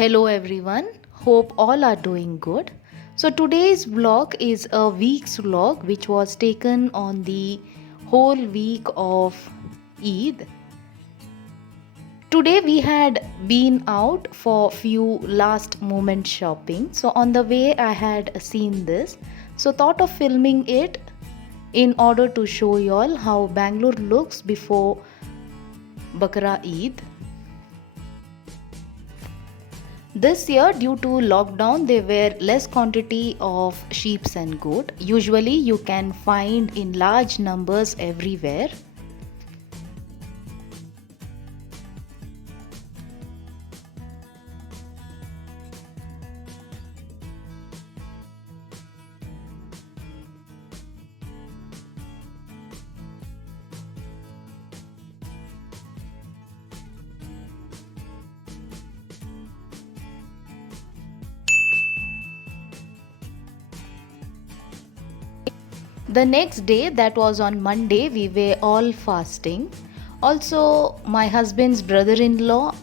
Hello everyone, hope all are doing good. So today's vlog is a week's vlog which was taken on the whole week of Eid. Today we had been out for few last moment shopping. So on the way I had seen this. So thought of filming it in order to show you all how Bangalore looks before Bakra Eid. This year, due to lockdown, there were less quantity of sheep and goat. Usually, you can find in large numbers everywhere. The next day, that was on Monday, we were all fasting. Also, my husband's brother-in-law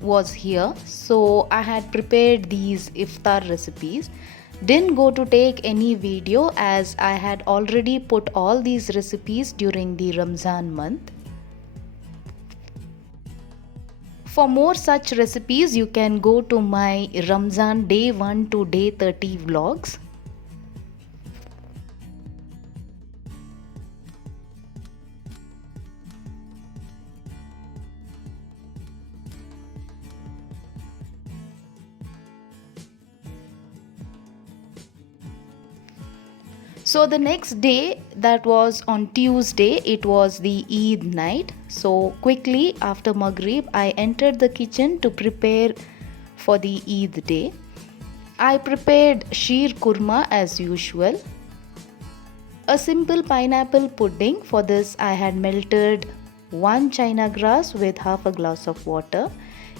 was here, so I had prepared these iftar recipes. Didn't go to take any video as I had already put all these recipes during the Ramzan month. For more such recipes, you can go to my Ramzan day 1 to day 30 vlogs. So the next day, that was on Tuesday, it was the Eid night. So quickly after Maghrib, I entered the kitchen to prepare for the Eid day. I prepared sheer kurma as usual. A simple pineapple pudding. For this, I had melted 1 china grass with half a glass of water.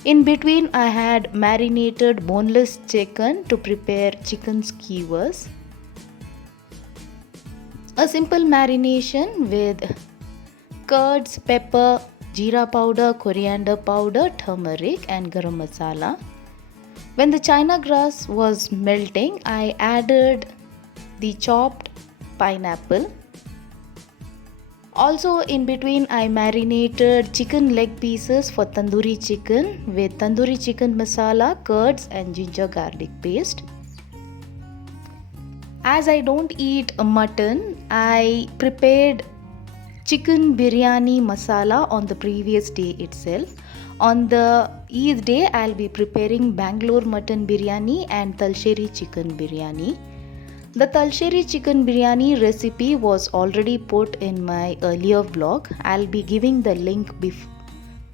In between, I had marinated boneless chicken to prepare chicken skewers. A simple marination with curds, pepper, jeera powder, coriander powder, turmeric and garam masala. When the china grass was melting, I added the chopped pineapple. Also in between, I marinated chicken leg pieces for tandoori chicken with tandoori chicken masala, curds and ginger garlic paste. As I don't eat mutton, I prepared chicken biryani masala on the previous day itself. On the Eid day, I'll be preparing Bangalore mutton biryani and Talsheri chicken biryani. The Talsheri chicken biryani recipe was already put in my earlier vlog. I'll be giving the link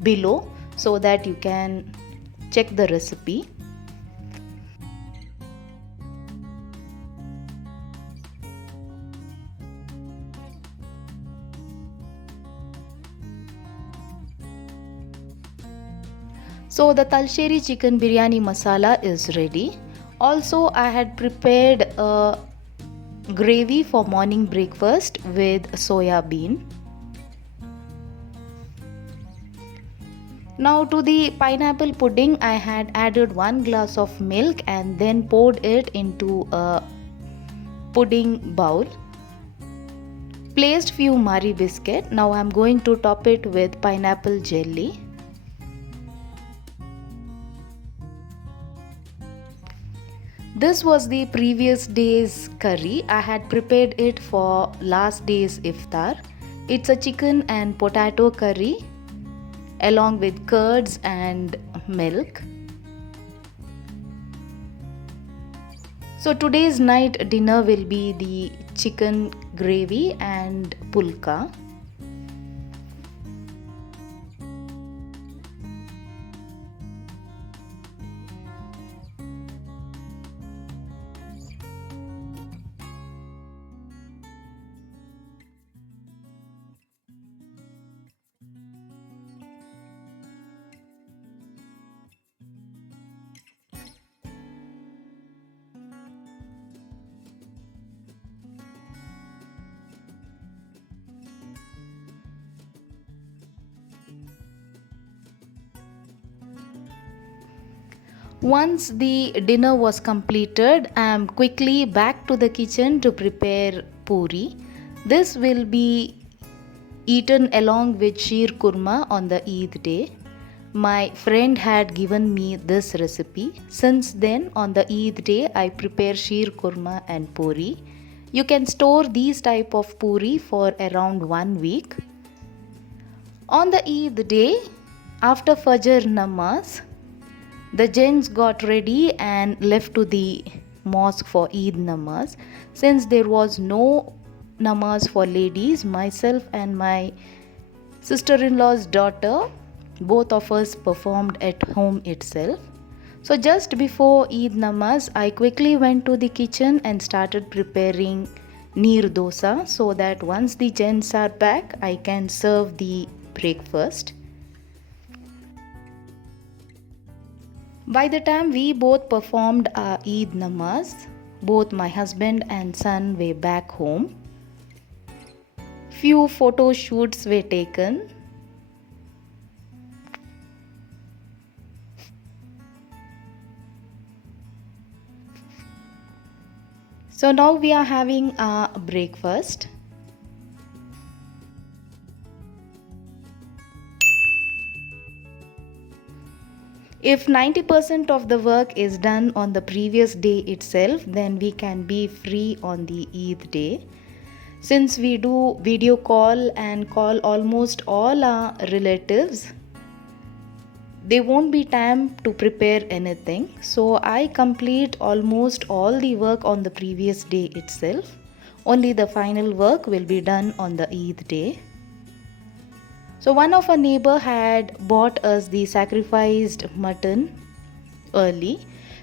below so that you can check the recipe. So the Talsheri chicken biryani masala is ready. Also, I had prepared a gravy for morning breakfast with soya bean. Now to the pineapple pudding, I had added 1 glass of milk and then poured it into a pudding bowl. Placed few Marie biscuit. Now I am going to top it with pineapple jelly. This was the previous day's curry. I had prepared it for last day's iftar. It's a chicken and potato curry along with curds and milk. So today's night dinner will be the chicken gravy and pulka. Once the dinner was completed, I am quickly back to the kitchen to prepare puri. This will be eaten along with sheer kurma on the Eid day. My friend had given me this recipe. Since then, on the Eid day, I prepare sheer kurma and puri. You can store these type of puri for around 1 week. On the Eid day, after Fajr namaz, the gents got ready and left to the mosque for Eid namaz. Since there was no namaz for ladies, myself and my sister-in-law's daughter, both of us performed at home itself. So just before Eid namaz, I quickly went to the kitchen and started preparing neer dosa so that once the gents are back, I can serve the breakfast. By the time we both performed our Eid namaz, both my husband and son were back home. Few photo shoots were taken. So now we are having our breakfast. If 90% of the work is done on the previous day itself, then we can be free on the Eid day. Since we do video call and call almost all our relatives, there won't be time to prepare anything. So I complete almost all the work on the previous day itself. Only the final work will be done on the Eid day. So one of our neighbor had bought us the sacrificed mutton early.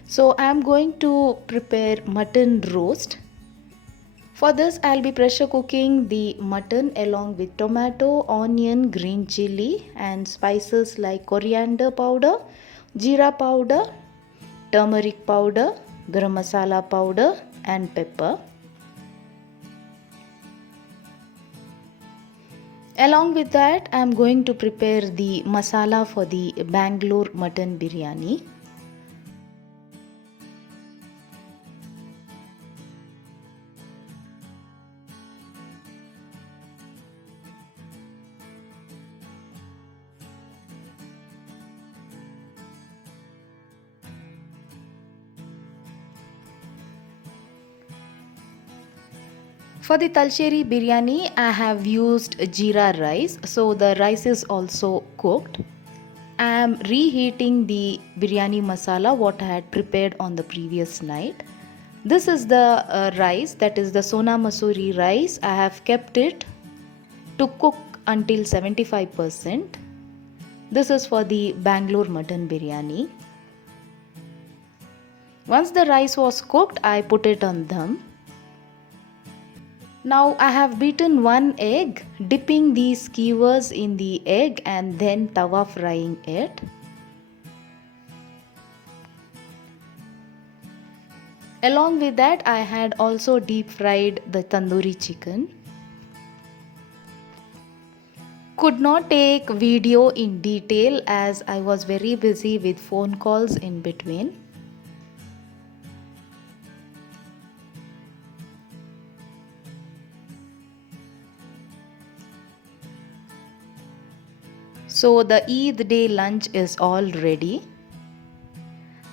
So I am going to prepare mutton roast. For this I'll be pressure cooking the mutton along with tomato, onion, green chili and spices like coriander powder, jeera powder, turmeric powder, garam masala powder and pepper. Along with that, I am going to prepare the masala for the Bangalore mutton biryani. For the Talcheri biryani, I have used jeera rice, so the rice is also cooked. I am reheating the biryani masala what I had prepared on the previous night. This is the rice, that is the Sona Masuri rice. I have kept it to cook until 75%. This is for the Bangalore mutton biryani. Once the rice was cooked, I put it on dum. Now I have beaten one egg, dipping the skewers in the egg and then tawa frying it. Along with that, I had also deep fried the tandoori chicken. Could not take video in detail as I was very busy with phone calls in between. So the Eid day lunch is all ready.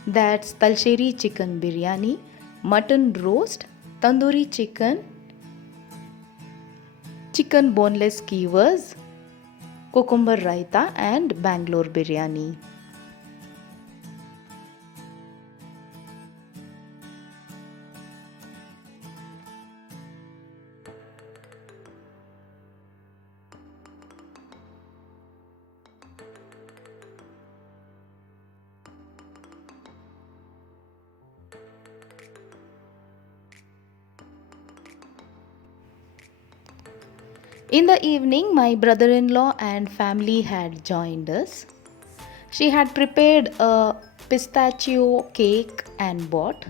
That's Talcheri chicken biryani, mutton roast, tandoori chicken, chicken boneless skewers, cucumber raita and Bangalore biryani. In the evening, my brother-in-law and family had joined us. She had prepared a pistachio cake and bought.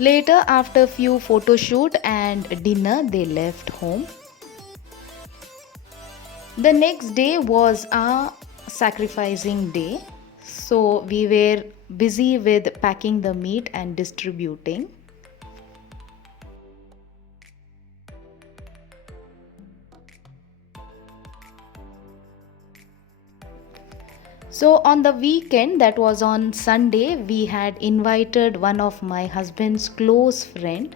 Later, after few photo shoot and dinner, they left home. The next day was a sacrificing day, so we were busy with packing the meat and distributing. So on the weekend, that was on Sunday, we had invited one of my husband's close friend.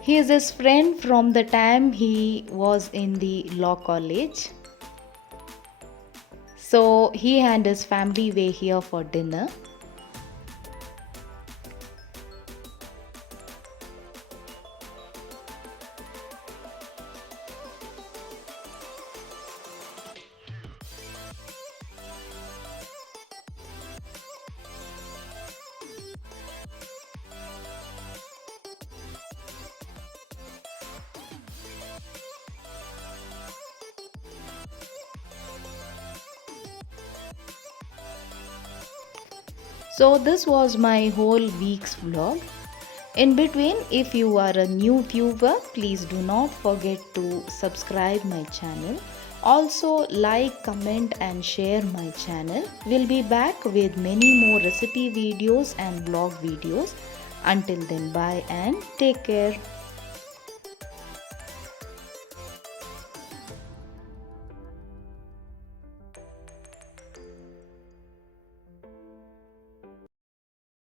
He is his friend from the time he was in the law college. So he and his family were here for dinner. So this was my whole week's vlog. In between, if you are a new viewer, please do not forget to subscribe my channel. Also like, comment and share my channel. We'll be back with many more recipe videos and vlog videos. Until then, bye and take care.